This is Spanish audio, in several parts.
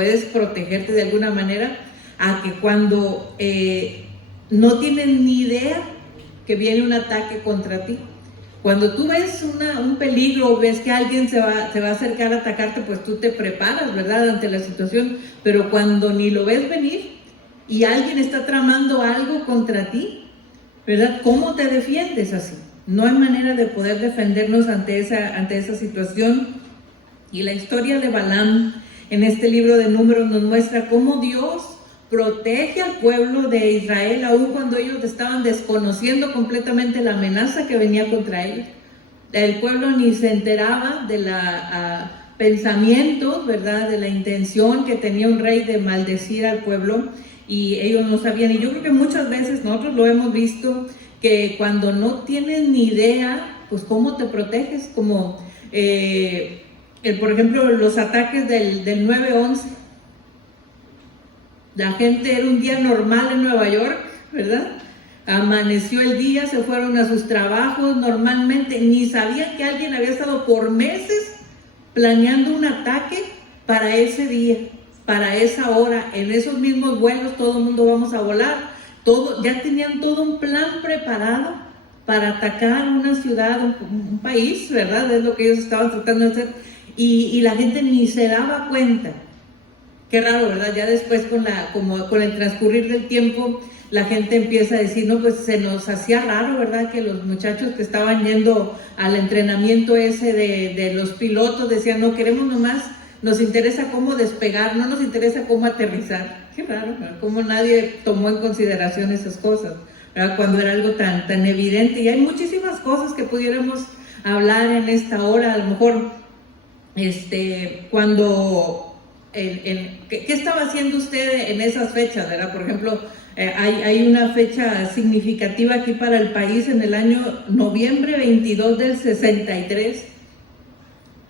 puedes protegerte de alguna manera, a que cuando no tienen ni idea que viene un ataque contra ti. Cuando tú ves un peligro, ves que alguien se va a acercar a atacarte, pues tú te preparas, ¿verdad?, ante la situación. Pero cuando ni lo ves venir y alguien está tramando algo contra ti, ¿verdad?, ¿cómo te defiendes así? No hay manera de poder defendernos ante esa situación. Y la historia de Balaam en este libro de Números nos muestra cómo Dios protege al pueblo de Israel, aun cuando ellos estaban desconociendo completamente la amenaza que venía contra ellos. El pueblo ni se enteraba de la pensamiento, ¿verdad?, de la intención que tenía un rey de maldecir al pueblo, y ellos no sabían. Y yo creo que muchas veces nosotros lo hemos visto, que cuando no tienes ni idea, pues cómo te proteges, como por ejemplo los ataques del 9/11. La gente, era un día normal en Nueva York, ¿verdad? Amaneció el día, se fueron a sus trabajos normalmente, ni sabían que alguien había estado por meses planeando un ataque para ese día, para esa hora. En esos mismos vuelos todo el mundo vamos a volar, ya tenían todo un plan preparado para atacar una ciudad, un país, ¿verdad? Es lo que ellos estaban tratando de hacer, y la gente ni se daba cuenta. Qué raro, ¿verdad? Ya después con el transcurrir del tiempo, la gente empieza a decir, no, pues se nos hacía raro, ¿verdad?, que los muchachos que estaban yendo al entrenamiento ese de los pilotos decían, no queremos nomás, nos interesa cómo despegar, no nos interesa cómo aterrizar. Qué raro, ¿verdad?, cómo nadie tomó en consideración esas cosas, ¿verdad?, cuando era algo tan evidente. Y hay muchísimas cosas que pudiéramos hablar en esta hora. A lo mejor, cuando... ¿qué estaba haciendo usted en esas fechas, verdad? Por ejemplo, hay una fecha significativa aquí para el país en el año noviembre 22 del 63.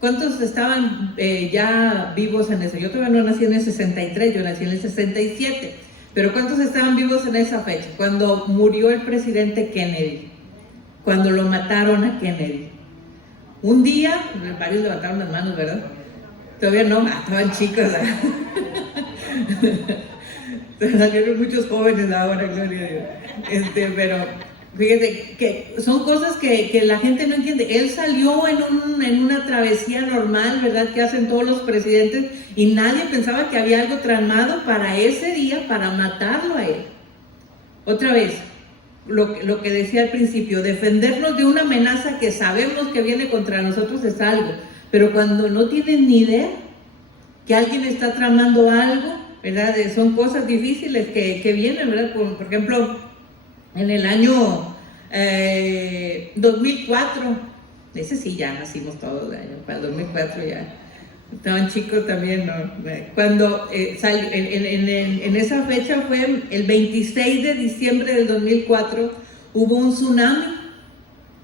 ¿Cuántos estaban ya vivos en eso? Yo todavía no nací en el 63, yo nací en el 67. Pero ¿cuántos estaban vivos en esa fecha? Cuando murió el presidente Kennedy, cuando lo mataron a Kennedy. Un día, varios levantaron las manos, ¿verdad? Todavía no, estaban chicos. Salieron muchos jóvenes ahora, gloria a Dios. Pero fíjate que son cosas que la gente no entiende. Él salió en una travesía normal, ¿verdad?, que hacen todos los presidentes, y nadie pensaba que había algo tramado para ese día, para matarlo a él. Otra vez, lo que decía al principio, defendernos de una amenaza que sabemos que viene contra nosotros es algo. Pero cuando no tienes ni idea que alguien está tramando algo, ¿verdad?, son cosas difíciles que vienen, ¿verdad? Por ejemplo, en el año 2004, ese sí ya nacimos todos, para el 2004 ya estaban chicos también, ¿no? Cuando en esa fecha fue el 26 de diciembre del 2004, hubo un tsunami.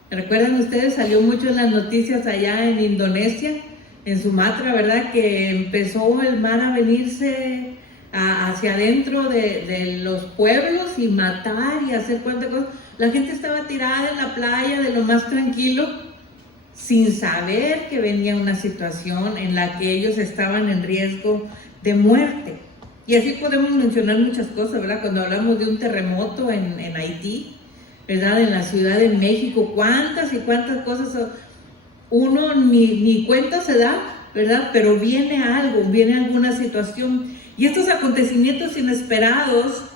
¿Recuerdan ustedes? Salió mucho en las noticias allá en Indonesia, en Sumatra, ¿verdad?, que empezó el mar a venirse hacia adentro de los pueblos y matar y hacer cuántas cosas. La gente estaba tirada en la playa de lo más tranquilo, sin saber que venía una situación en la que ellos estaban en riesgo de muerte. Y así podemos mencionar muchas cosas, ¿verdad? Cuando hablamos de un terremoto en Haití, ¿verdad?, en la Ciudad de México, cuántas y cuántas cosas uno ni cuenta se da, ¿verdad?, pero viene algo, viene alguna situación, y estos acontecimientos inesperados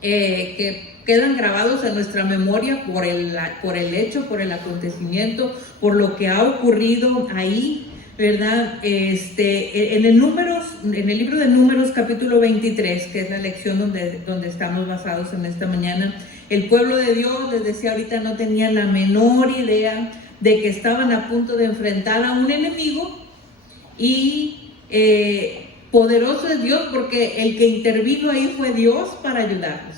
que quedan grabados en nuestra memoria por el hecho, por el acontecimiento, por lo que ha ocurrido ahí, ¿verdad? En el libro de Números capítulo 23, que es la lección donde estamos basados en esta mañana, el pueblo de Dios, les decía ahorita, no tenía la menor idea de que estaban a punto de enfrentar a un enemigo, y poderoso es Dios, porque el que intervino ahí fue Dios para ayudarlos.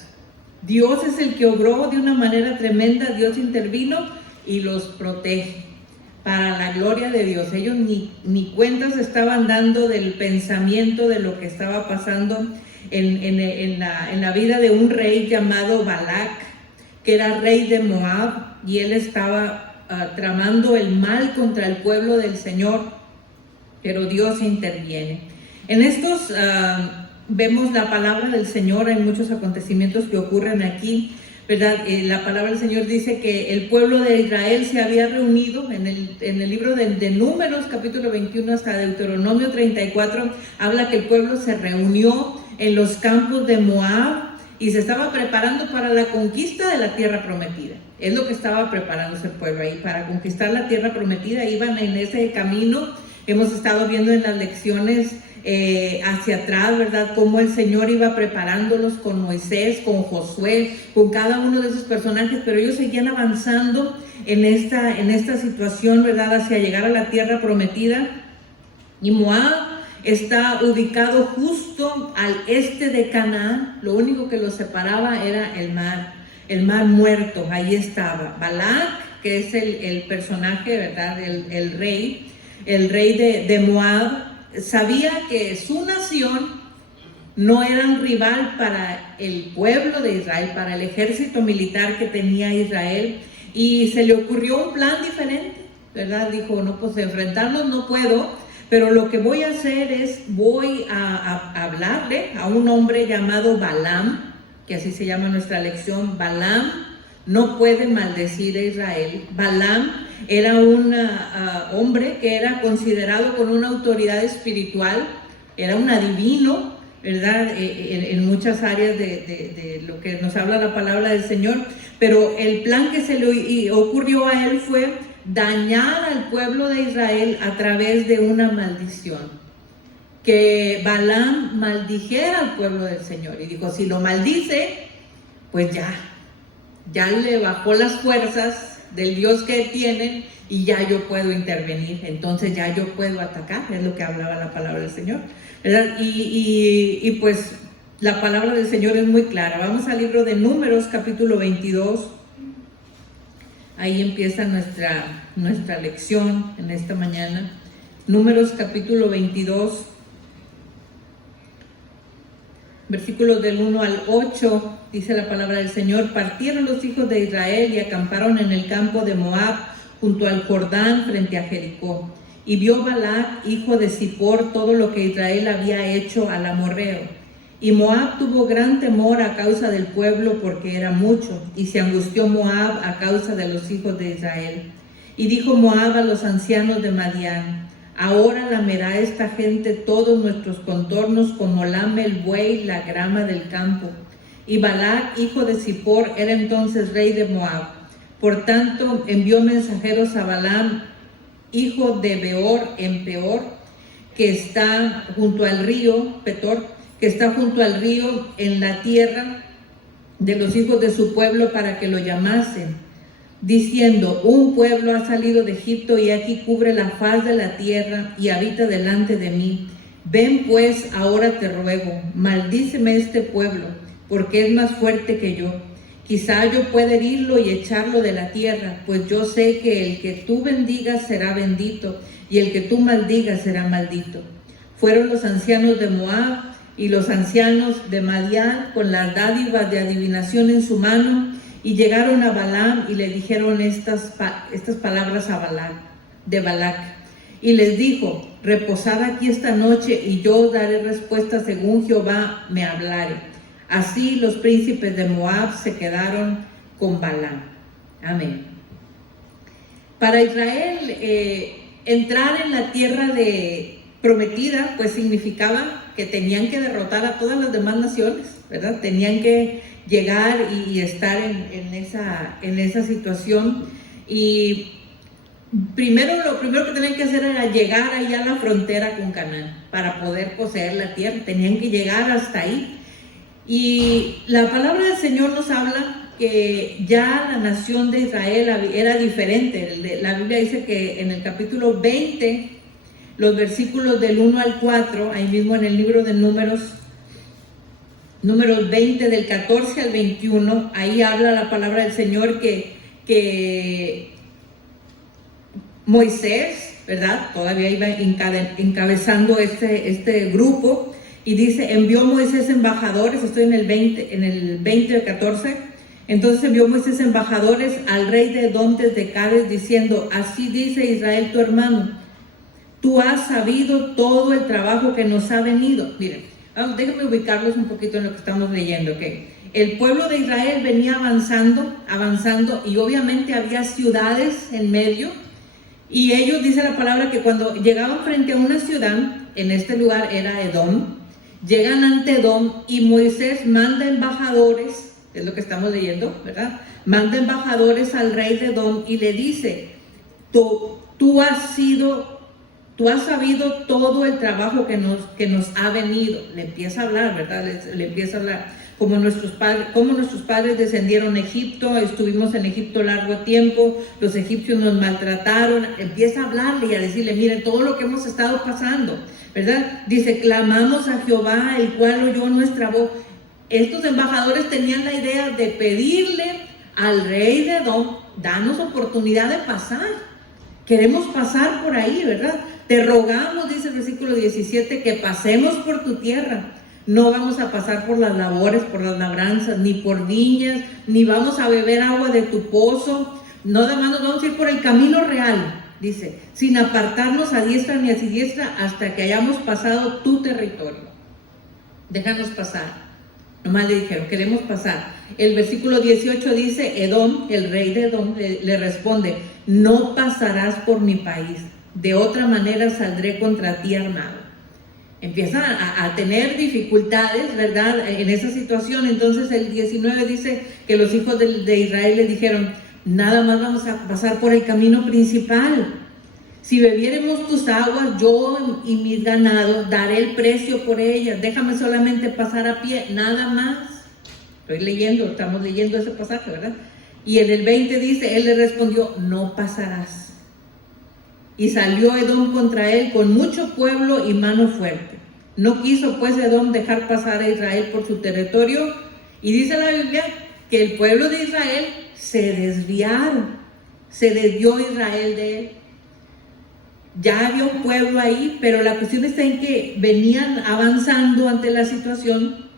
Dios es el que obró de una manera tremenda. Dios intervino y los protege para la gloria de Dios. Ellos ni cuentas estaban dando del pensamiento de lo que estaba pasando en la vida de un rey llamado Balac, que era rey de Moab, y él estaba tramando el mal contra el pueblo del Señor, pero Dios interviene. En estos vemos la palabra del Señor, hay muchos acontecimientos que ocurren aquí, ¿verdad? La palabra del Señor dice que el pueblo de Israel se había reunido en el libro de Números, capítulo 21 hasta Deuteronomio 34, habla que el pueblo se reunió en los campos de Moab y se estaba preparando para la conquista de la tierra prometida. Es lo que estaba preparándose el pueblo ahí, para conquistar la tierra prometida. Iban en ese camino. Hemos estado viendo en las lecciones hacia atrás, ¿verdad? Cómo el Señor iba preparándolos con Moisés, con Josué, con cada uno de esos personajes, pero ellos seguían avanzando en esta situación, ¿verdad? Hacia llegar a la tierra prometida. Y Moab está ubicado justo al este de Canaán. Lo único que los separaba era el mar muerto. Ahí estaba Balac, que es el personaje, ¿verdad? El rey de Moab. Sabía que su nación no era un rival para el pueblo de Israel, para el ejército militar que tenía Israel, y se le ocurrió un plan diferente, ¿verdad? Dijo, no, pues enfrentarnos no puedo, pero lo que voy a hacer es, voy a hablarle a un hombre llamado Balaam, que así se llama nuestra lección. Balaam no puede maldecir a Israel. Balaam era un hombre que era considerado con una autoridad espiritual, era un adivino, ¿verdad? En muchas áreas de lo que nos habla la palabra del Señor, pero el plan que se le ocurrió a él fue dañar al pueblo de Israel a través de una maldición. Que Balaam maldijera al pueblo del Señor, y dijo, si lo maldice, pues ya le bajó las fuerzas del Dios que tienen y ya yo puedo intervenir, entonces ya yo puedo atacar, es lo que hablaba la palabra del Señor, ¿verdad? Y pues la palabra del Señor es muy clara. Vamos al libro de Números, capítulo 22, ahí empieza nuestra lección en esta mañana. Números, capítulo 22, versículos del 1 al 8, dice la palabra del Señor: partieron los hijos de Israel y acamparon en el campo de Moab, junto al Jordán, frente a Jericó. Y vio Balac, hijo de Zippor, todo lo que Israel había hecho al amorreo. Y Moab tuvo gran temor a causa del pueblo, porque era mucho, y se angustió Moab a causa de los hijos de Israel. Y dijo Moab a los ancianos de Madián: ahora lamerá esta gente todos nuestros contornos como lame el buey la grama del campo. Y Balac, hijo de Zippor, era entonces rey de Moab. Por tanto, envió mensajeros a Balaam, hijo de Beor, en Peor, que está junto al río, Petor, que está junto al río, en la tierra de los hijos de su pueblo, para que lo llamasen, diciendo: un pueblo ha salido de Egipto y aquí cubre la faz de la tierra y habita delante de mí. Ven pues, ahora te ruego, maldíceme este pueblo, porque es más fuerte que yo. Quizá yo pueda herirlo y echarlo de la tierra, pues yo sé que el que tú bendigas será bendito, y el que tú maldigas será maldito. Fueron los ancianos de Moab y los ancianos de Madián con las dádivas de adivinación en su mano, y llegaron a Balaam y le dijeron estas palabras a Balac. Y les dijo: reposad aquí esta noche, y yo os daré respuesta según Jehová me hablare. Así los príncipes de Moab se quedaron con Balaam. Amén. Para Israel, entrar en la tierra prometida, pues significaba que tenían que derrotar a todas las demás naciones, ¿verdad? Tenían que llegar y estar en esa situación. Y lo primero que tenían que hacer era llegar allá a la frontera con Canaán para poder poseer la tierra. Tenían que llegar hasta ahí. Y la palabra del Señor nos habla que ya la nación de Israel era diferente. La Biblia dice que en el capítulo 20, los versículos del 1 al 4, ahí mismo en el libro de Números 20, del 14 al 21, ahí habla la palabra del Señor que Moisés, ¿verdad? Todavía iba encabezando este grupo. Y dice: envió Moisés embajadores, estoy en el 20 del 14, entonces envió Moisés embajadores al rey de Edom desde Cades, diciendo: así dice Israel tu hermano, tú has sabido todo el trabajo que nos ha venido. Miren, déjenme ubicarlos un poquito en lo que estamos leyendo, ¿ok? El pueblo de Israel venía avanzando, y obviamente había ciudades en medio, y ellos, dice la palabra, que cuando llegaban frente a una ciudad, en este lugar era Edom, llegan ante Edom, y Moisés manda embajadores, es lo que estamos leyendo, ¿verdad? Manda embajadores al rey de Edom y le dice, tú has sabido todo el trabajo que nos ha venido. Le empieza a hablar, ¿verdad? Le empieza a hablar cómo nuestros padres descendieron a Egipto, estuvimos en Egipto largo tiempo, los egipcios nos maltrataron. Empieza a hablarle y a decirle, miren todo lo que hemos estado pasando, ¿verdad? Dice, clamamos a Jehová, el cual oyó nuestra voz. Estos embajadores tenían la idea de pedirle al rey de Edom, danos oportunidad de pasar. Queremos pasar por ahí, ¿verdad? Te rogamos, dice el versículo 17, que pasemos por tu tierra. No vamos a pasar por las labores, por las labranzas, ni por viñas, ni vamos a beber agua de tu pozo. No, además nos vamos a ir por el camino real, dice, sin apartarnos a diestra ni a siniestra hasta que hayamos pasado tu territorio. Déjanos pasar. Nomás le dijeron, queremos pasar. El versículo 18 dice, Edom, el rey de Edom, le responde, no pasarás por mi país, de otra manera saldré contra ti armado. Empieza a tener dificultades, ¿verdad?, en esa situación. Entonces el 19 dice que los hijos de Israel le dijeron, nada más vamos a pasar por el camino principal. Si bebiéremos tus aguas, yo y mis ganados, daré el precio por ellas. Déjame solamente pasar a pie, nada más. Estamos leyendo ese pasaje, ¿verdad? Y en el 20 dice, él le respondió, no pasarás. Y salió Edom contra él con mucho pueblo y mano fuerte. No quiso pues Edom dejar pasar a Israel por su territorio. Y dice la Biblia que el pueblo de Israel se desviaron. Se desvió Israel de él. Ya había un pueblo ahí, pero la cuestión está en que venían avanzando ante la situación.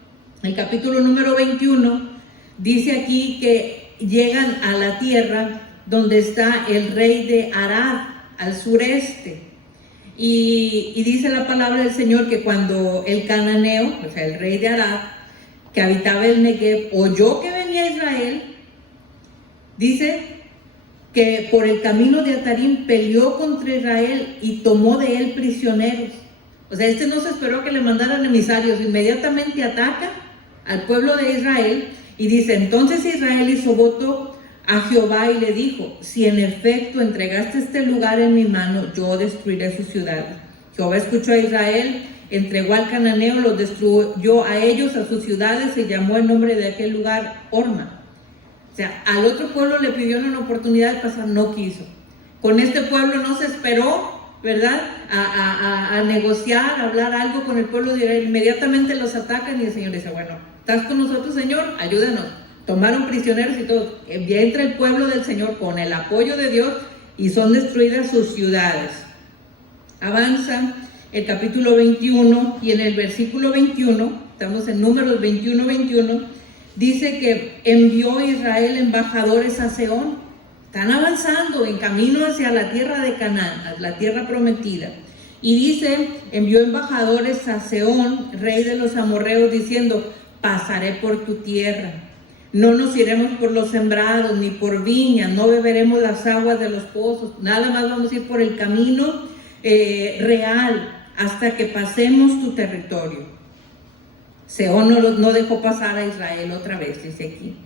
El capítulo número 21 dice aquí que llegan a la tierra donde está el rey de Arad, al sureste. Y dice la palabra del Señor que cuando el cananeo, o sea el rey de Arad, que habitaba el Negev, oyó que venía Israel, dice que por el camino de Atarim peleó contra Israel y tomó de él prisioneros. O sea, no se esperó que le mandaran emisarios, inmediatamente ataca al pueblo de Israel y dice, entonces Israel hizo voto a Jehová y le dijo, si en efecto entregaste este lugar en mi mano, yo destruiré sus ciudades. Jehová escuchó a Israel, entregó al cananeo, los destruyó a ellos, a sus ciudades, y llamó el nombre de aquel lugar Horma. O sea, al otro pueblo le pidió una oportunidad de pasar, no quiso. Con este pueblo no se esperó, ¿verdad?, a negociar, a hablar algo con el pueblo de Israel. Inmediatamente los atacan y el Señor dice, bueno, ¿estás con nosotros, Señor? Ayúdanos. Tomaron prisioneros y todo. Entra el pueblo del Señor con el apoyo de Dios y son destruidas sus ciudades. Avanza el capítulo 21 y en el versículo 21, estamos en Números 21, dice que envió Israel embajadores a Seón. Están avanzando en camino hacia la tierra de Canaán, la tierra prometida. Y dice, envió embajadores a Seón, rey de los amorreos, diciendo, pasaré por tu tierra. No nos iremos por los sembrados, ni por viñas, no beberemos las aguas de los pozos, nada más vamos a ir por el camino real, hasta que pasemos tu territorio. Seón no dejó pasar a Israel otra vez, dice aquí,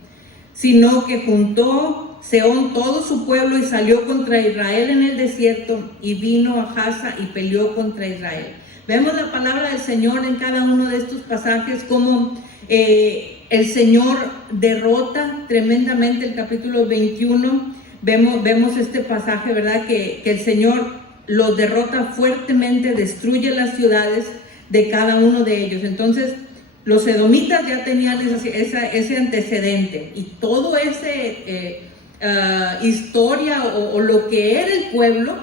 sino que juntó Seón todo su pueblo y salió contra Israel en el desierto y vino a Jasa y peleó contra Israel. Vemos la palabra del Señor en cada uno de estos pasajes, como el Señor derrota tremendamente. El capítulo 21, vemos este pasaje, ¿verdad? Que el Señor los derrota fuertemente, destruye las ciudades de cada uno de ellos. Entonces, los edomitas ya tenían ese antecedente y todo ese historia o lo que era el pueblo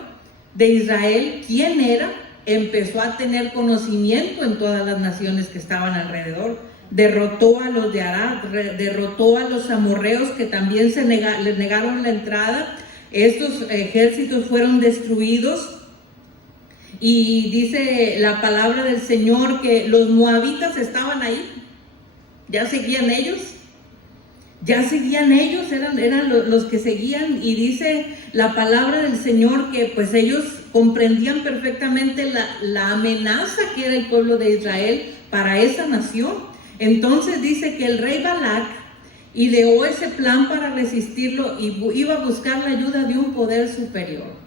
de Israel, quién era, empezó a tener conocimiento en todas las naciones que estaban alrededor. Derrotó a los de Arad, derrotó a los amorreos que también les negaron la entrada. Estos ejércitos fueron destruidos y dice la palabra del Señor que los moabitas estaban ahí, ya seguían ellos, eran los que seguían, y dice la palabra del Señor que pues ellos comprendían perfectamente la amenaza que era el pueblo de Israel para esa nación. Entonces dice que el rey Balac ideó ese plan para resistirlo y iba a buscar la ayuda de un poder superior.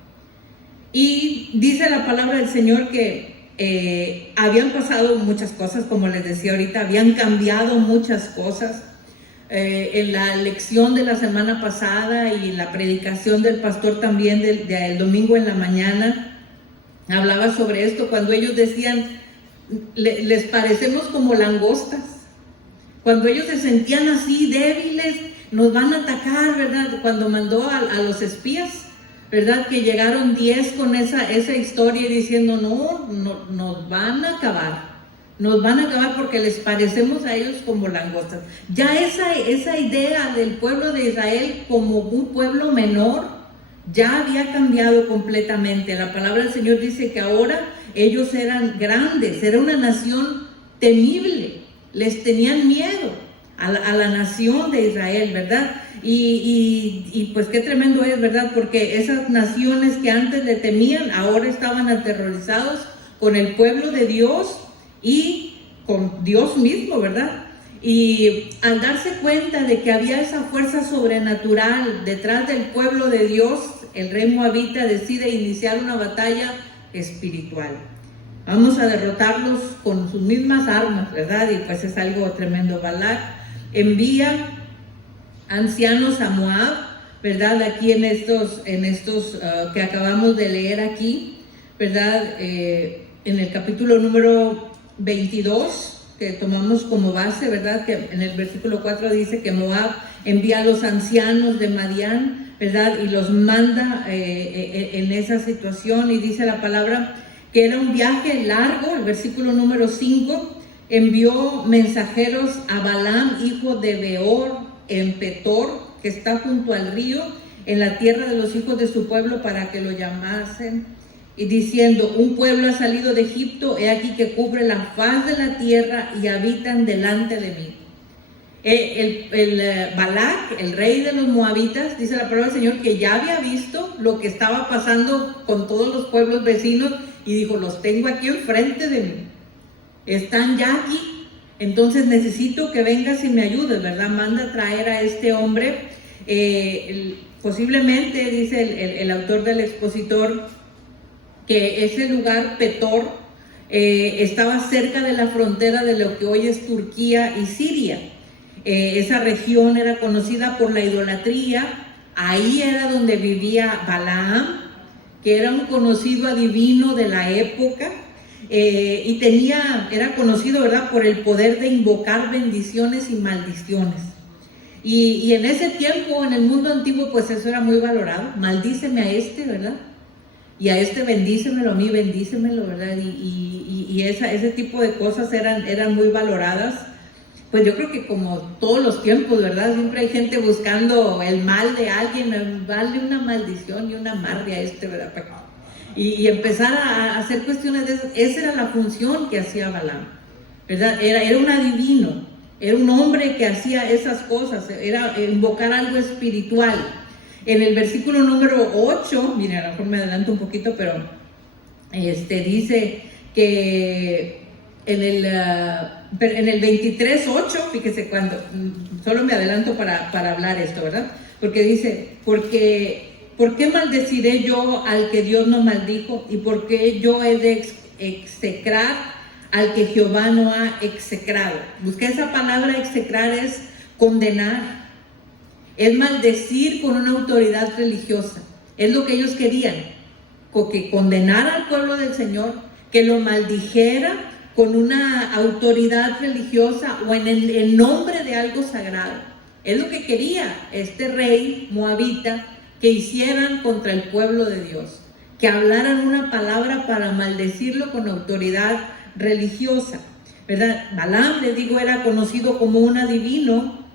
Y dice la palabra del Señor que habían pasado muchas cosas, como les decía ahorita, habían cambiado muchas cosas. En la lección de la semana pasada y en la predicación del pastor también del domingo en la mañana, hablaba sobre esto, cuando ellos decían, les parecemos como langostas. Cuando ellos se sentían así débiles, nos van a atacar, ¿verdad? Cuando mandó a los espías, ¿verdad? Que llegaron 10 con esa historia y diciendo, no, nos van a acabar. Nos van a acabar porque les parecemos a ellos como langostas. Ya esa idea del pueblo de Israel como un pueblo menor ya había cambiado completamente. La palabra del Señor dice que ahora ellos eran grandes, era una nación temible, les tenían miedo a la nación de Israel, ¿verdad? Y pues qué tremendo es, ¿verdad? Porque esas naciones que antes le temían, ahora estaban aterrorizados con el pueblo de Dios y con Dios mismo, ¿verdad? Y al darse cuenta de que había esa fuerza sobrenatural detrás del pueblo de Dios, el rey moabita decide iniciar una batalla espiritual. Vamos a derrotarlos con sus mismas armas, ¿verdad? Y pues es algo tremendo. Balac envía ancianos a Moab, ¿verdad? Aquí en estos que acabamos de leer aquí, ¿verdad? En el capítulo número 22, que tomamos como base, ¿verdad? Que en el versículo 4 dice que Moab envía a los ancianos de Madián, ¿verdad? Y los manda en esa situación, y dice la palabra que era un viaje largo. El versículo número 5, envió mensajeros a Balaam, hijo de Beor, en Petor, que está junto al río, en la tierra de los hijos de su pueblo, para que lo llamasen, y diciendo, un pueblo ha salido de Egipto, he aquí que cubre la faz de la tierra y habitan delante de mí. Balac, el rey de los moabitas, dice la palabra del Señor, que ya había visto lo que estaba pasando con todos los pueblos vecinos, y dijo, los tengo aquí enfrente de mí, están ya aquí, entonces necesito que vengas y me ayudes, ¿verdad? Manda a traer a este hombre. Posiblemente, dice el autor del expositor, que ese lugar, Petor, estaba cerca de la frontera de lo que hoy es Turquía y Siria. Esa región era conocida por la idolatría. Ahí era donde vivía Balaam, que era un conocido adivino de la época, y era conocido, ¿verdad?, por el poder de invocar bendiciones y maldiciones. Y en ese tiempo, en el mundo antiguo, pues eso era muy valorado. Maldíceme a este, ¿verdad? Y a este bendícemelo, a mí bendícemelo, ¿verdad? Y ese tipo de cosas eran muy valoradas. Pues yo creo que como todos los tiempos, ¿verdad? Siempre hay gente buscando el mal de alguien, darle una maldición y una amarre a este, ¿verdad? Y empezar a hacer cuestiones de esas. Esa era la función que hacía Balaam, ¿verdad? Era un adivino, era un hombre que hacía esas cosas, era invocar algo espiritual. En el versículo número 8, miren, a lo mejor me adelanto un poquito, pero dice que en el 23:8, fíjese, cuando solo me adelanto para hablar esto, ¿verdad? Porque dice, ¿por qué maldeciré yo al que Dios no maldijo? ¿Y por qué yo he de execrar al que Jehová no ha execrado? Busqué esa palabra, execrar es condenar. Es maldecir con una autoridad religiosa. Es lo que ellos querían, que condenara al pueblo del Señor, que lo maldijera con una autoridad religiosa o en el nombre de algo sagrado. Es lo que quería este rey moabita que hicieran contra el pueblo de Dios, que hablaran una palabra para maldecirlo con autoridad religiosa, ¿verdad? Balaam, les digo, era conocido como un adivino.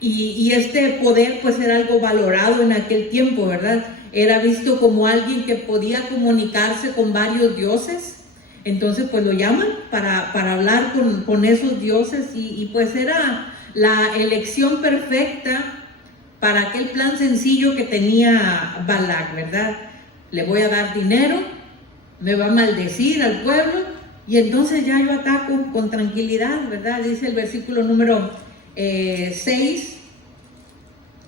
Y este poder pues era algo valorado en aquel tiempo, ¿verdad? era visto como alguien que podía comunicarse con varios dioses. Entonces pues lo llaman para hablar con esos dioses y pues era la elección perfecta para aquel plan sencillo que tenía Balac, ¿verdad? Le voy a dar dinero, me va a maldecir al pueblo y entonces ya yo ataco con tranquilidad, ¿verdad? Dice el versículo número 6.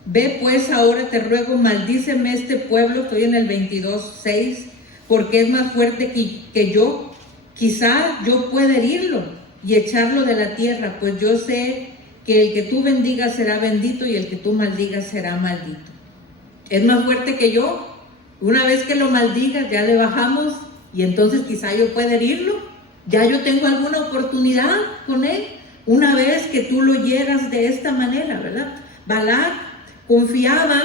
Ve pues ahora te ruego, maldíceme este pueblo, estoy en el 22:6, porque es más fuerte que yo. Quizá yo pueda herirlo y echarlo de la tierra, pues yo sé que el que tú bendigas será bendito y el que tú maldigas será maldito. Es más fuerte que yo. Una vez que lo maldigas ya le bajamos y entonces quizá yo pueda herirlo. Ya yo tengo alguna oportunidad con él. Una vez que tú lo hieras de esta manera, ¿verdad? Balac confiaba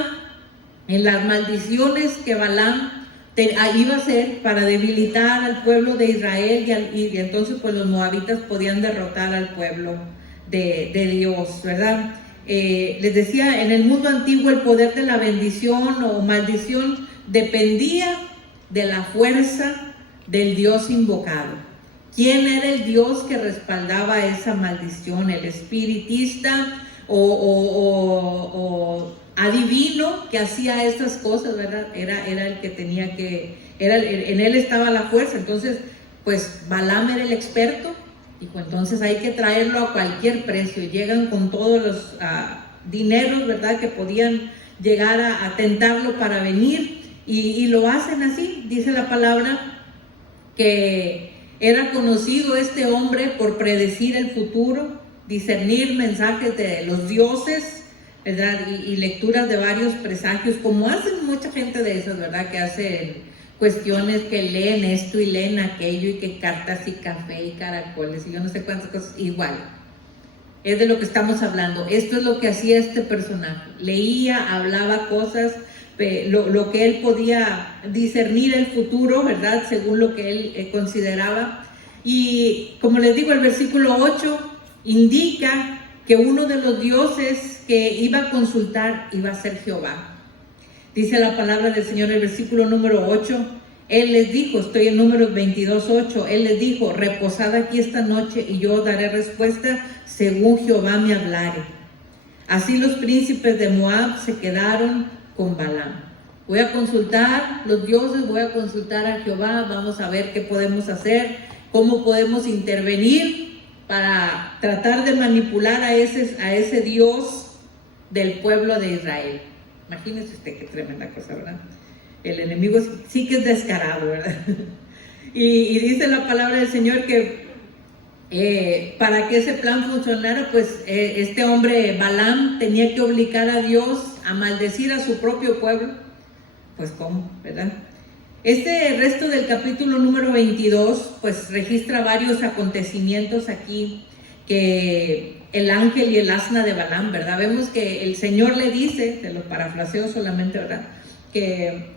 en las maldiciones que Balaam iba a hacer para debilitar al pueblo de Israel y entonces pues los moabitas podían derrotar al pueblo de Dios, ¿verdad? Les decía, en el mundo antiguo el poder de la bendición o maldición dependía de la fuerza del Dios invocado. ¿Quién era el Dios que respaldaba esa maldición? ¿El espiritista o adivino que hacía estas cosas, ¿verdad? Era el que tenía que, en él estaba la fuerza. Entonces pues Balaam era el experto. Dijo, entonces hay que traerlo a cualquier precio. Llegan con todos los dineros, ¿verdad?, que podían llegar a tentarlo para venir y lo hacen así. Dice la palabra que era conocido este hombre por predecir el futuro, discernir mensajes de los dioses, ¿verdad? Y lecturas de varios presagios, como hacen mucha gente de esas, ¿verdad?, que hacen cuestiones, que leen esto y leen aquello y que cartas y café y caracoles y yo no sé cuántas cosas. Igual es de lo que estamos hablando. Esto es lo que hacía este personaje. Leía, hablaba cosas, lo que él podía discernir el futuro, ¿verdad?, según lo que él consideraba. Y como les digo, el versículo 8 indica que uno de los dioses que iba a consultar iba a ser Jehová. Dice la palabra del Señor en el versículo número 8, Él les dijo, estoy en Números 22:8, Él les dijo, reposad aquí esta noche y yo os daré respuesta según Jehová me hablare. Así los príncipes de Moab se quedaron con Balaam. Voy a consultar los dioses, voy a consultar a Jehová, vamos a ver qué podemos hacer, cómo podemos intervenir para tratar de manipular a ese Dios del pueblo de Israel. Imagínese usted qué tremenda cosa, ¿verdad? El enemigo sí que es descarado, ¿verdad? Y dice la palabra del Señor que para que ese plan funcionara, pues este hombre Balaam tenía que obligar a Dios a maldecir a su propio pueblo. Pues ¿cómo? ¿Verdad? Este resto del capítulo número 22 pues registra varios acontecimientos aquí que el ángel y el asna de Balaam, ¿verdad? Vemos que el Señor le dice, te lo parafraseo solamente, ¿verdad?, que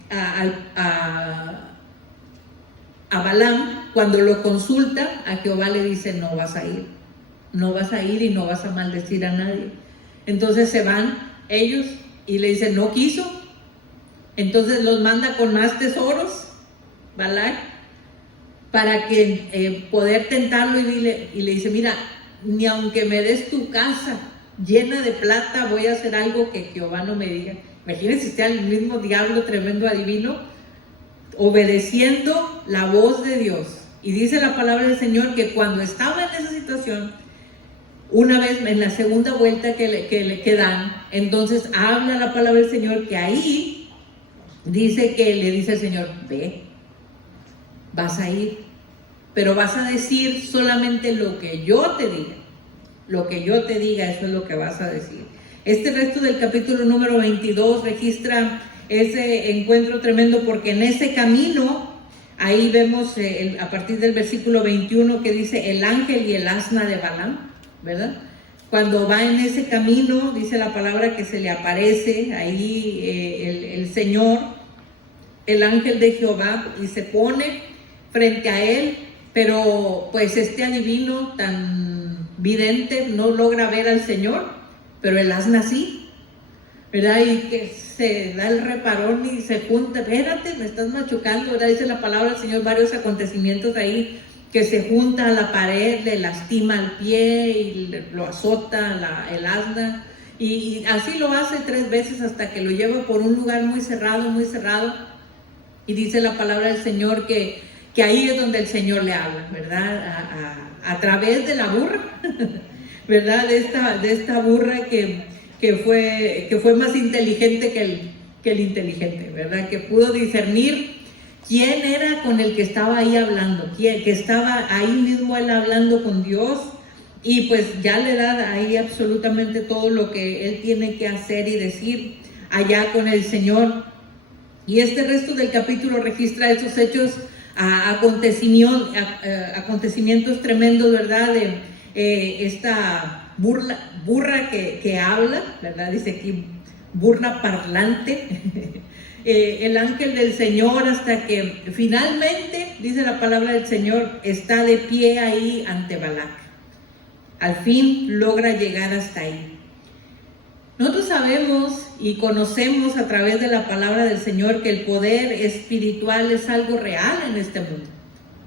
a Balaam, cuando lo consulta, a Jehová le dice, no vas a ir y no vas a maldecir a nadie. Entonces se van ellos y le dicen, no quiso. Entonces los manda con más tesoros, Balac, para que poder tentarlo y le dice, mira, ni aunque me des tu casa llena de plata, voy a hacer algo que Jehová no me diga. Imagínense usted al mismo diablo tremendo adivino obedeciendo la voz de Dios. Y dice la palabra del Señor que cuando estaba en esa situación, una vez en la segunda vuelta que dan, entonces habla la palabra del Señor que ahí dice que le dice el Señor, ve, vas a ir, pero vas a decir solamente lo que yo te diga. Lo que yo te diga, eso es lo que vas a decir. Este resto del capítulo número 22 registra ese encuentro tremendo, porque en ese camino, ahí vemos a partir del versículo 21 que dice el ángel y el asna de Balaam, ¿verdad? Cuando va en ese camino, dice la palabra que se le aparece ahí el Señor, el ángel de Jehová, y se pone frente a él, pero pues este adivino tan vidente no logra ver al Señor, pero el asna sí. ¿verdad? Y que se da el reparón y se junta, espérate, me estás machucando, ¿verdad? Dice la palabra del Señor, varios acontecimientos ahí, que se junta a la pared, le lastima el pie y lo azota el asna, y así lo hace 3 veces hasta que lo lleva por un lugar muy cerrado, y dice la palabra del Señor que ahí es donde el Señor le habla, ¿verdad? A través de la burra, ¿verdad? De esta burra que fue más inteligente que el inteligente, ¿verdad? Que pudo discernir quién era con el que estaba ahí hablando, que estaba ahí mismo él hablando con Dios, y pues ya le da ahí absolutamente todo lo que él tiene que hacer y decir allá con el Señor. Y este resto del capítulo registra esos hechos, acontecimientos tremendos, ¿verdad? De esta burra que habla, ¿verdad? Dice aquí, burra parlante. El ángel del Señor, hasta que finalmente, dice la palabra del Señor, está de pie ahí ante Balac. Al fin logra llegar hasta ahí. Nosotros sabemos y conocemos a través de la palabra del Señor que el poder espiritual es algo real en este mundo.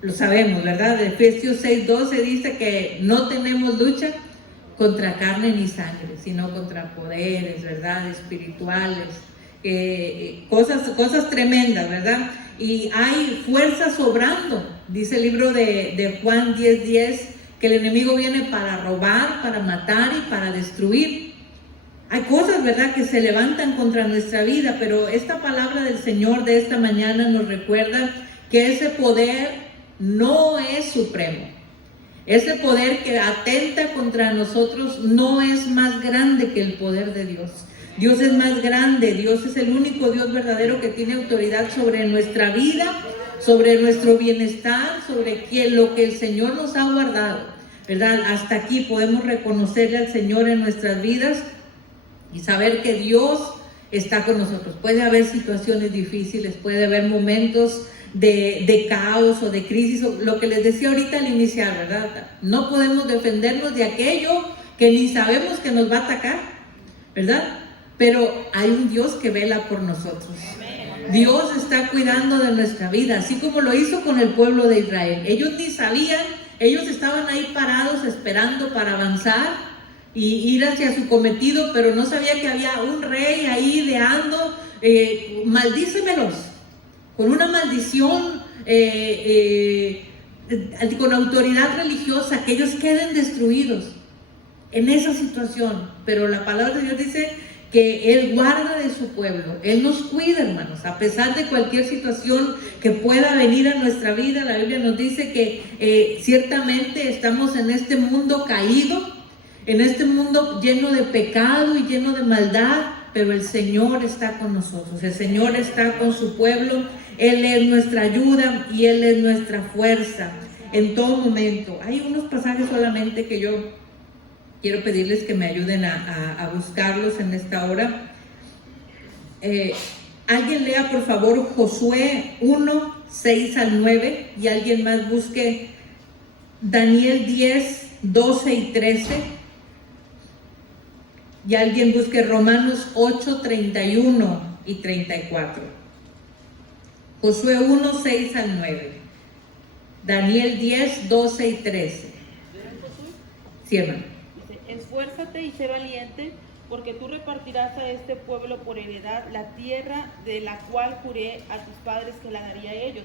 Lo sabemos, ¿verdad? De Efesios 6:12 dice que no tenemos lucha contra carne ni sangre, sino contra poderes, ¿verdad? Espirituales, cosas tremendas, ¿verdad? Y hay fuerzas sobrando. Dice el libro de Juan 10:10 que el enemigo viene para robar, para matar y para destruir. Hay cosas, ¿verdad?, que se levantan contra nuestra vida, pero esta palabra del Señor de esta mañana nos recuerda que ese poder no es supremo. Ese poder que atenta contra nosotros no es más grande que el poder de Dios. Dios es más grande, Dios es el único Dios verdadero que tiene autoridad sobre nuestra vida, sobre nuestro bienestar, sobre lo que el Señor nos ha guardado, ¿verdad? Hasta aquí podemos reconocerle al Señor en nuestras vidas y saber que Dios está con nosotros. Puede haber situaciones difíciles, puede haber momentos de caos o de crisis, o lo que les decía ahorita al iniciar, ¿verdad? No podemos defendernos de aquello que ni sabemos que nos va a atacar, ¿verdad? Pero hay un Dios que vela por nosotros. Dios está cuidando de nuestra vida, así como lo hizo con el pueblo de Israel. Ellos ni sabían, ellos estaban ahí parados esperando para avanzar y ir hacia su cometido, pero no sabía que había un rey ahí ideando, maldícemelos, con una maldición, con autoridad religiosa, que ellos queden destruidos en esa situación. Pero la palabra de Dios dice que Él guarda de su pueblo, Él nos cuida, hermanos, a pesar de cualquier situación que pueda venir a nuestra vida. La Biblia nos dice que ciertamente estamos en este mundo caído, en este mundo lleno de pecado y lleno de maldad, pero el Señor está con nosotros, el Señor está con su pueblo. Él es nuestra ayuda y Él es nuestra fuerza en todo momento. Hay unos pasajes solamente que yo quiero pedirles que me ayuden a buscarlos en esta hora. Alguien lea por favor Josué 1, 6 al 9, y alguien más busque Daniel 10, 12 y 13. Y alguien busque Romanos 8, 31 y 34. Josué 1, 6 al 9. Daniel 10, 12 y 13. Sí, hermano. Esfuérzate y sé valiente, porque tú repartirás a este pueblo por heredad la tierra de la cual juré a tus padres que la daría a ellos.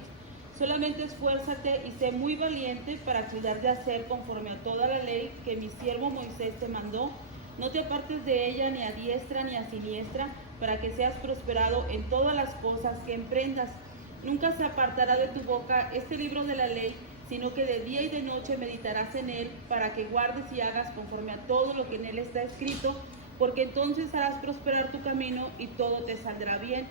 Solamente esfuérzate y sé muy valiente para cuidar de hacer conforme a toda la ley que mi siervo Moisés te mandó. No te apartes de ella ni a diestra ni a siniestra, para que seas prosperado en todas las cosas que emprendas. Nunca se apartará de tu boca este libro de la ley, sino que de día y de noche meditarás en él, para que guardes y hagas conforme a todo lo que en él está escrito, porque entonces harás prosperar tu camino y todo te saldrá bien.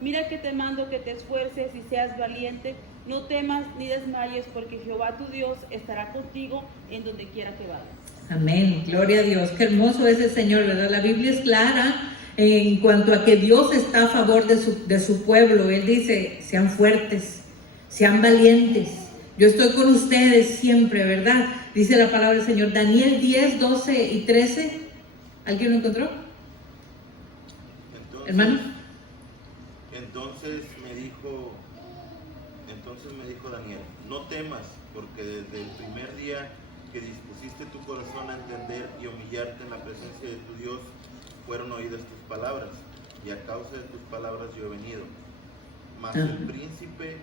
Mira que te mando que te esfuerces y seas valiente. No temas ni desmayes, porque Jehová tu Dios estará contigo en donde quiera que vayas. Amén, gloria a Dios. Qué hermoso es el Señor, ¿verdad? La Biblia es clara en cuanto a que Dios está a favor de su pueblo. Él dice, sean fuertes, sean valientes. Yo estoy con ustedes siempre, ¿verdad? Dice la palabra del Señor. Daniel 10, 12 y 13. ¿Alguien lo encontró? hermano. Entonces me dijo Daniel, no temas, porque desde el primer día que dispusiste tu corazón a entender y humillarte en la presencia de tu Dios, fueron oídas tus palabras, y a causa de tus palabras yo he venido. Mas el príncipe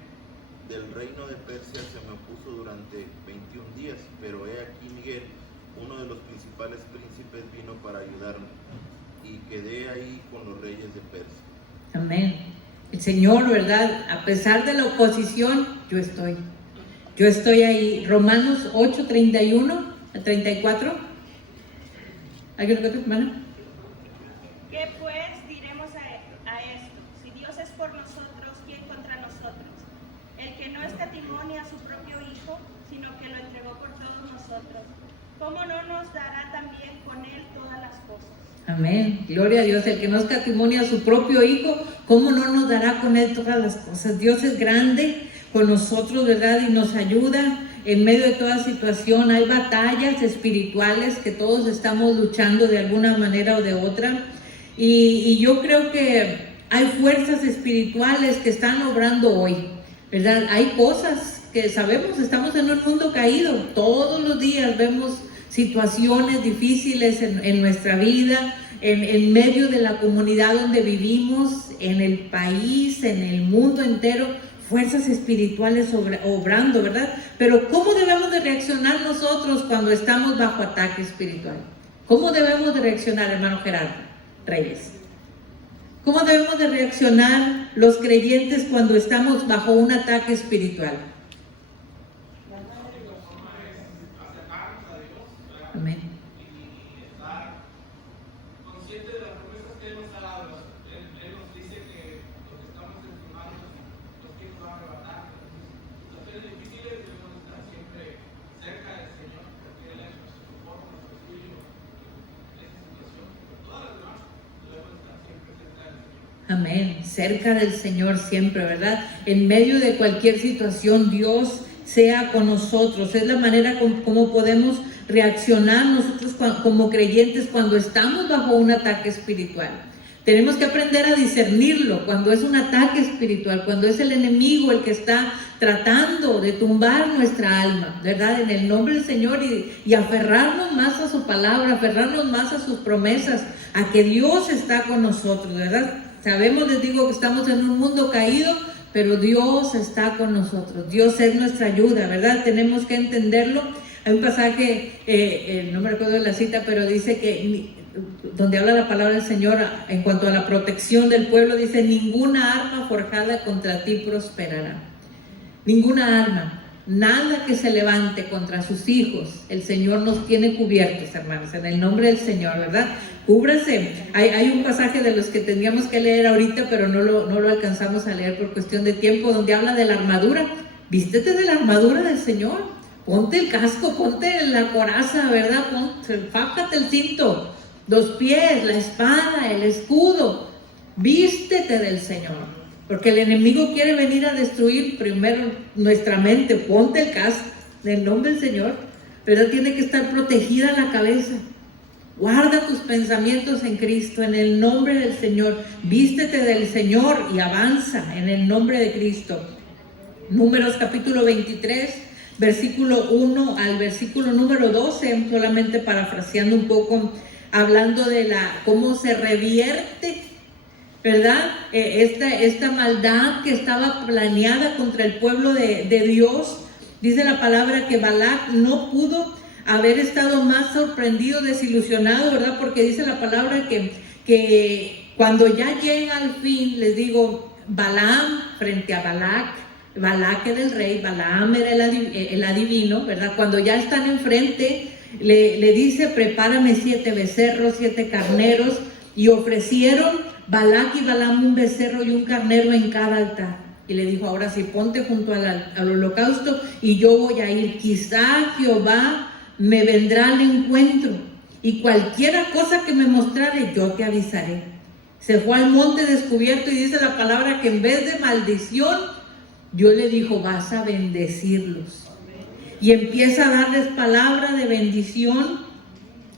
del reino de Persia se me opuso durante 21 días, pero he aquí Miguel, uno de los principales príncipes, vino para ayudarme, y quedé ahí con los reyes de Persia. Amén. El Señor, ¿verdad? A pesar de la oposición, yo estoy ahí. Romanos 8, 31 a 34. ¿Alguien lo encuentra, hermana? ¿Qué pues diremos a esto? Si Dios es por nosotros, ¿quién contra nosotros? El que no escatimó a su propio Hijo, sino que lo entregó por todos nosotros, ¿cómo no nos dará también con él todas las cosas? Amén, gloria a Dios. El que no escatimó a su propio Hijo, ¿cómo no nos dará con él todas las cosas? Dios es grande con nosotros, ¿verdad? Y nos ayuda en medio de toda situación. Hay batallas espirituales que todos estamos luchando de alguna manera o de otra, y yo creo que hay fuerzas espirituales que están obrando hoy, ¿verdad? Hay cosas que sabemos, estamos en un mundo caído, todos los días vemos situaciones difíciles en nuestra vida, en medio de la comunidad donde vivimos, en el país, en el mundo entero, fuerzas espirituales obrando, ¿verdad? Pero ¿cómo debemos de reaccionar nosotros cuando estamos bajo ataque espiritual? ¿Cómo debemos de reaccionar, hermano Gerardo Reyes? ¿Cómo debemos de reaccionar los creyentes cuando estamos bajo un ataque espiritual? Amén. Y estar consciente de las promesas que Él nos ha dado. Él nos dice que los que estamos enfermados, los que nos van a arrebatar. Situaciones difíciles debemos estar siempre cerca del Señor, porque Él es nuestro soporte, nuestro auxilio en esa situación. Pero todas las demás debemos estar siempre cerca del Señor. Amén, cerca del Señor siempre, ¿verdad? En medio de cualquier situación, Dios sea con nosotros. Es la manera como podemos reaccionar nosotros como creyentes cuando estamos bajo un ataque espiritual. Tenemos que aprender a discernirlo cuando es un ataque espiritual, cuando es el enemigo el que está tratando de tumbar nuestra alma, ¿verdad? En el nombre del Señor, y aferrarnos más a su palabra, aferrarnos más a sus promesas, a que Dios está con nosotros, ¿verdad? Sabemos, les digo, que estamos en un mundo caído, pero Dios está con nosotros. Dios es nuestra ayuda, ¿verdad? Tenemos que entenderlo. Hay un pasaje, no me recuerdo de la cita, pero dice que, donde habla la palabra del Señor en cuanto a la protección del pueblo, dice: ninguna arma forjada contra ti prosperará. Ninguna arma, nada que se levante contra sus hijos. El Señor nos tiene cubiertos, hermanos, en el nombre del Señor, ¿verdad? Cúbrase. Hay un pasaje de los que tendríamos que leer ahorita, pero no lo alcanzamos a leer por cuestión de tiempo, donde habla de la armadura. Vístete de la armadura del Señor. Ponte el casco, ponte la coraza, ¿verdad? Fájate el cinto, los pies, la espada, el escudo. Vístete del Señor, porque el enemigo quiere venir a destruir primero nuestra mente. Ponte el casco en el nombre del Señor, pero tiene que estar protegida la cabeza. Guarda tus pensamientos en Cristo, en el nombre del Señor. Vístete del Señor y avanza en el nombre de Cristo. Números capítulo 23, versículo 1 al versículo número 12, solamente parafraseando un poco, hablando de cómo se revierte, ¿verdad? Esta maldad que estaba planeada contra el pueblo de Dios. Dice la palabra que Balac no pudo haber estado más sorprendido, desilusionado, ¿verdad? Porque dice la palabra que cuando ya llega al fin, les digo, Balaam frente a Balac era el rey, Balaam era el adivino, ¿verdad? Cuando ya están enfrente, le dice: prepárame 7 becerros, 7 carneros, y ofrecieron Balac y Balaam un becerro y un carnero en cada altar. Y le dijo: ahora sí, ponte junto al holocausto y yo voy a ir. Quizá Jehová me vendrá al encuentro, y cualquiera cosa que me mostrare, yo te avisaré. Se fue al monte descubierto, y dice la palabra que en vez de maldición, Dios le dijo: vas a bendecirlos. Y empieza a darles palabra de bendición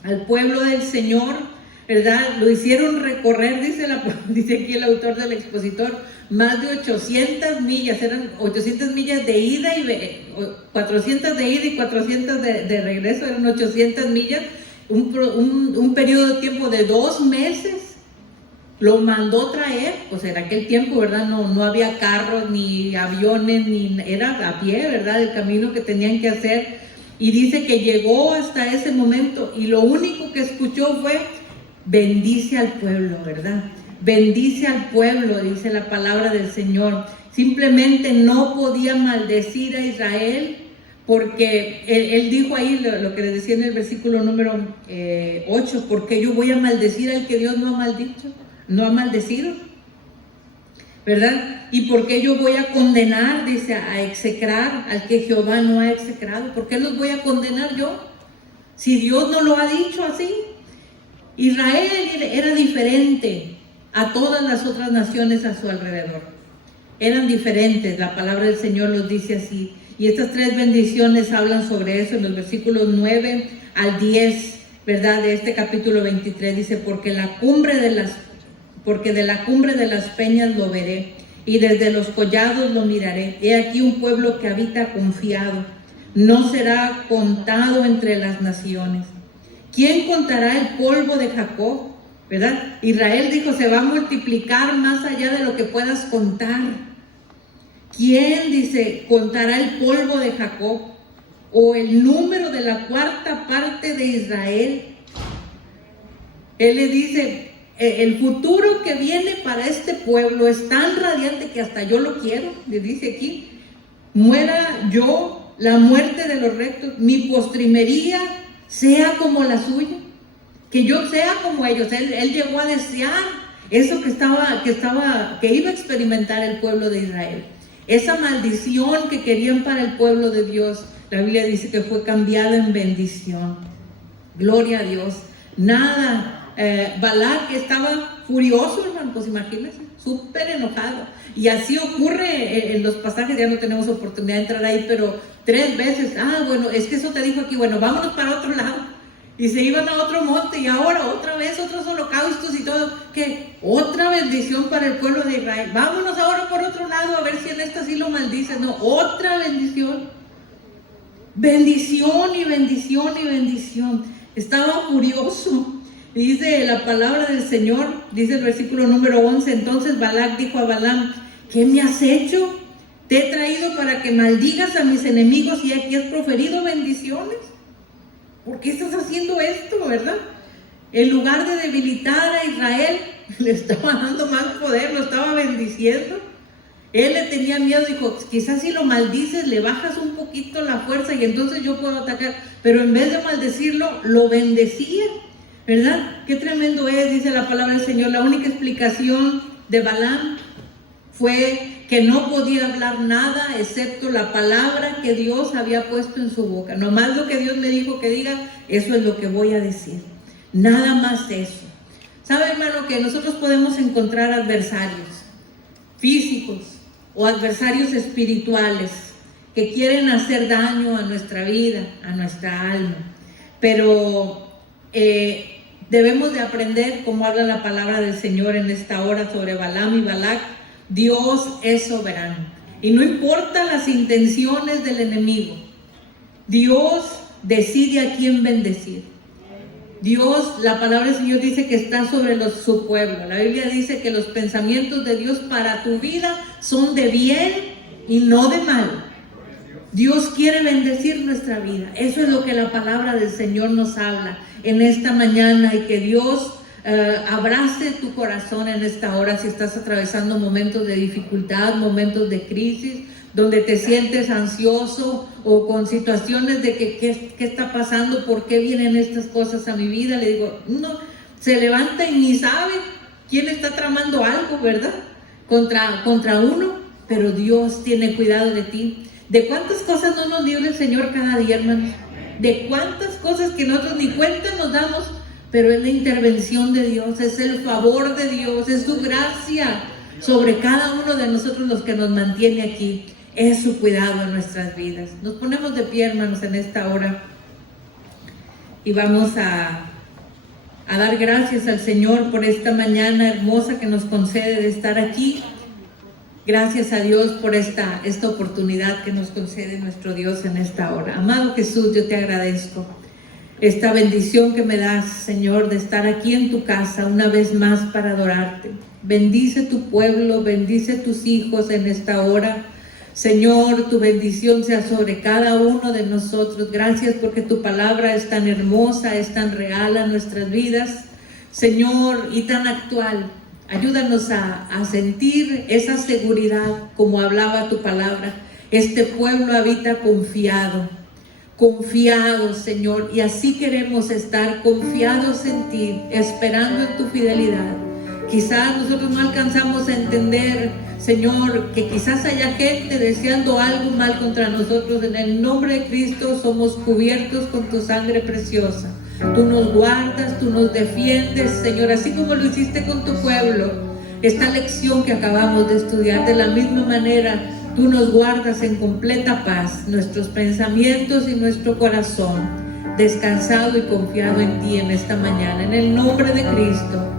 al pueblo del Señor. ¿verdad? Lo hicieron recorrer, dice aquí el autor del expositor, más de 800 millas, eran 800 millas de ida y 400 de ida y 400 de regreso, eran 800 millas, un periodo de tiempo de 2 meses. Lo mandó traer, pues en aquel tiempo, ¿verdad? No había carros, ni aviones, era a pie, ¿verdad? El camino que tenían que hacer. Y dice que llegó hasta ese momento y lo único que escuchó fue: bendice al pueblo, ¿verdad? Bendice al pueblo, dice la palabra del Señor. Simplemente no podía maldecir a Israel, porque él dijo ahí lo que les decía en el versículo número 8, porque yo voy a maldecir al que Dios no ha maldecido, ¿verdad? Y porque yo voy a condenar, dice, a execrar al que Jehová no ha execrado. ¿Por qué los voy a condenar yo? Si Dios no lo ha dicho así. Israel era diferente a todas las otras naciones a su alrededor. Eran diferentes, la palabra del Señor los dice así. Y estas 3 bendiciones hablan sobre eso en los versículos 9 al 10, ¿verdad? De este capítulo 23 dice: porque de la cumbre de las peñas lo veré, y desde los collados lo miraré. He aquí un pueblo que habita confiado, no será contado entre las naciones. ¿Quién contará el polvo de Jacob? ¿Verdad? Israel dijo: se va a multiplicar más allá de lo que puedas contar. ¿Quién, dice, contará el polvo de Jacob, o el número de la 4ª parte de Israel? Él le dice: el futuro que viene para este pueblo es tan radiante que hasta yo lo quiero. Le dice aquí: muera yo la muerte de los rectos, mi postrimería sea como la suya, que yo sea como ellos. Él llegó a desear eso que iba a experimentar el pueblo de Israel. Esa maldición que querían para el pueblo de Dios, la Biblia dice que fue cambiada en bendición. Gloria a Dios. Balac estaba furioso, hermano, pues imagínense, súper enojado. Y así ocurre en los pasajes, ya no tenemos oportunidad de entrar ahí, pero 3 veces: bueno, es que eso te dijo aquí, bueno, vámonos para otro lado. Y se iban a otro monte, y ahora otra vez otros holocaustos y todo. ¿Qué? Otra bendición para el pueblo de Israel. Vámonos ahora por otro lado, a ver si en esta sí lo maldice. No, otra bendición. Bendición y bendición y bendición. Estaba furioso. Dice la palabra del Señor, dice el versículo número 11: entonces Balac dijo a Balaam: ¿qué me has hecho? Te he traído para que maldigas a mis enemigos, y aquí has proferido bendiciones. ¿Por qué estás haciendo esto, verdad? En lugar de debilitar a Israel, le estaba dando más poder, lo estaba bendiciendo. Él le tenía miedo, dijo: quizás si lo maldices le bajas un poquito la fuerza y entonces yo puedo atacar. Pero en vez de maldecirlo, lo bendecía, ¿verdad? Qué tremendo es, dice la palabra del Señor. La única explicación de Balaam fue que no podía hablar nada excepto la palabra que Dios había puesto en su boca. Nomás lo que Dios me dijo que diga, eso es lo que voy a decir. Nada más eso. ¿Sabe, hermano, que nosotros podemos encontrar adversarios físicos o adversarios espirituales que quieren hacer daño a nuestra vida, a nuestra alma? Pero debemos de aprender, como habla la palabra del Señor en esta hora sobre Balaam y Balac. Dios es soberano y no importa las intenciones del enemigo, Dios decide a quién bendecir. Dios, la palabra del Señor dice que está sobre su pueblo. La Biblia dice que los pensamientos de Dios para tu vida son de bien y no de mal. Dios quiere bendecir nuestra vida. Eso es lo que la palabra del Señor nos habla en esta mañana, y que Dios abrace tu corazón en esta hora. Si estás atravesando momentos de dificultad, momentos de crisis, donde te sientes ansioso o con situaciones de que ¿qué está pasando? ¿Por qué vienen estas cosas a mi vida? Le digo, uno se levanta y ni sabe quién está tramando algo, ¿verdad? Contra uno, pero Dios tiene cuidado de ti. ¿De cuántas cosas no nos libra el Señor cada día, hermanos? De cuántas cosas que nosotros ni cuenta nos damos, pero es la intervención de Dios, es el favor de Dios, es su gracia sobre cada uno de nosotros los que nos mantiene aquí. Es su cuidado en nuestras vidas. Nos ponemos de pie, hermanos, en esta hora y vamos a a dar gracias al Señor por esta mañana hermosa que nos concede de estar aquí. Gracias a Dios por esta oportunidad que nos concede nuestro Dios en esta hora. Amado Jesús, yo te agradezco esta bendición que me das, Señor, de estar aquí en tu casa una vez más para adorarte. Bendice tu pueblo, bendice tus hijos en esta hora. Señor, tu bendición sea sobre cada uno de nosotros. Gracias porque tu palabra es tan hermosa, es tan real a nuestras vidas, Señor, y tan actual. Ayúdanos a sentir esa seguridad como hablaba tu palabra. Este pueblo habita confiado, Señor, y así queremos estar confiados en ti, esperando en tu fidelidad. Quizás nosotros no alcanzamos a entender, Señor, que quizás haya gente deseando algo mal contra nosotros. En el nombre de Cristo somos cubiertos con tu sangre preciosa. Tú nos guardas, tú nos defiendes, Señor, así como lo hiciste con tu pueblo. Esta lección que acabamos de estudiar, de la misma manera, tú nos guardas en completa paz, nuestros pensamientos y nuestro corazón, descansado y confiado en ti en esta mañana. En el nombre de Cristo.